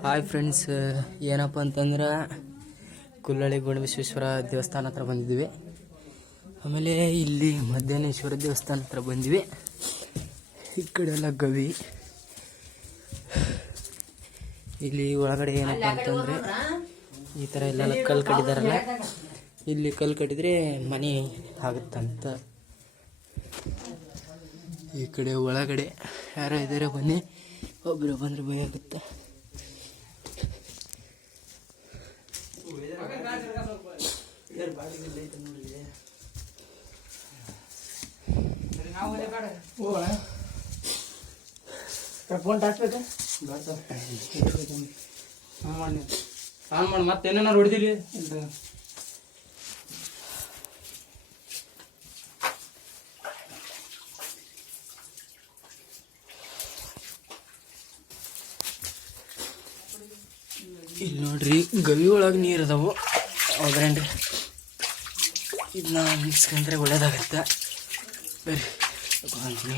Hi friends, ಏನಪ್ಪ ಅಂತಂದ್ರೆ ಕುಲ್ಲಳ್ಳಿ ಗೋಣಬಸವೇಶ್ವರ ದೇವಸ್ಥಾನ ಹತ್ರ ಬಂದಿದ್ವಿ. ಆಮೇಲೆ ಇಲ್ಲಿ ಮಧ್ಯಾಹ್ನೇಶ್ವರ ದೇವಸ್ಥಾನ ಹತ್ರ ಬಂದ್ವಿ. ಈ ಕಡೆ ಎಲ್ಲ ಗವಿ. ಇಲ್ಲಿ ಒಳಗಡೆ ಏನಪ್ಪ ಅಂತಂದರೆ ಈ ಥರ ಎಲ್ಲ ಕಲ್ಲು ಕಟ್ಟಿದಾರಲ್ಲ, ಇಲ್ಲಿ ಕಲ್ಲು ಕಟ್ಟಿದರೆ ಮನೆ ಆಗುತ್ತಂತ. ಈ ಕಡೆ ಒಳಗಡೆ ಯಾರೋ ಇದ್ದಾರೆ, ಬನ್ನಿ, ಒಬ್ಬರು ಬಂದರೆ ಭಯ ಆಗುತ್ತೆ. ಮಾಡಿ ಮತ್ತೇನಾರು ಹೊಡೆದಿಲ್ಲ. ಇಲ್ಲಿ ನೋಡ್ರಿ, ಗವಿ ಒಳಗೆ ನೀರು ಅದಾವು. ಹೋಗ್ರಂಡ್ರಿ, ಇದನ್ನ ಮುಗಿಸ್ಕೊಂಡ್ರೆ ಒಳ್ಳೇದಾಗತ್ತೆ. ಬರ್ರಿ ಅಂತೀನಿ.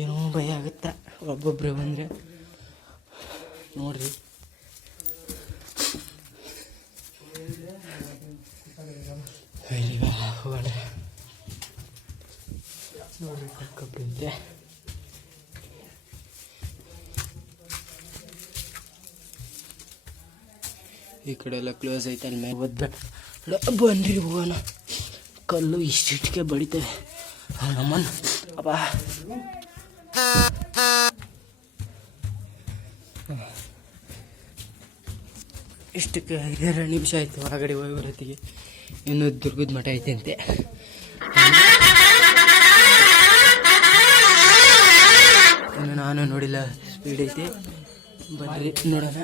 ಏನೋ ಭಯ ಆಗುತ್ತೆ ಒಬ್ಬೊಬ್ರೆ ಬಂದರೆ. ನೋಡ್ರಿ, ಹೋಗೋಣ. ನೋಡ್ರಿ, ಕಬ್ಬಿಂದೆ ಈ ಕಡೆ ಎಲ್ಲ ಕ್ಲೋಸ್ ಐತೆ. ಅಲ್ಲಿ ಮೇಲೆ ಒದ್ಬೇಡ, ಬನ್ರಿ ಹೋಗೋಣ. ಕಲ್ಲು ಇಷ್ಟಿಟ್ಟಿಗೆ ಬಡಿತೇವೆ ನಮ್ಮನ್ನು. ಅಪ್ಪ, ಇಷ್ಟಕ್ಕೆ 2 ನಿಮಿಷ ಆಯಿತು ಹೊರಗಡೆ ಹೋಗಿ ಬರೋತ್ತಿಗೆ. ಇನ್ನೂ ದುರ್ಗದ ಮಠ ಐತೆ ಅಂತೆ. ಇನ್ನು ನಾನು ನೋಡಿಲ್ಲ, ಸ್ಪೀಡ್ ಐತೆ. ಬನ್ರಿ ನೋಡೋಣ.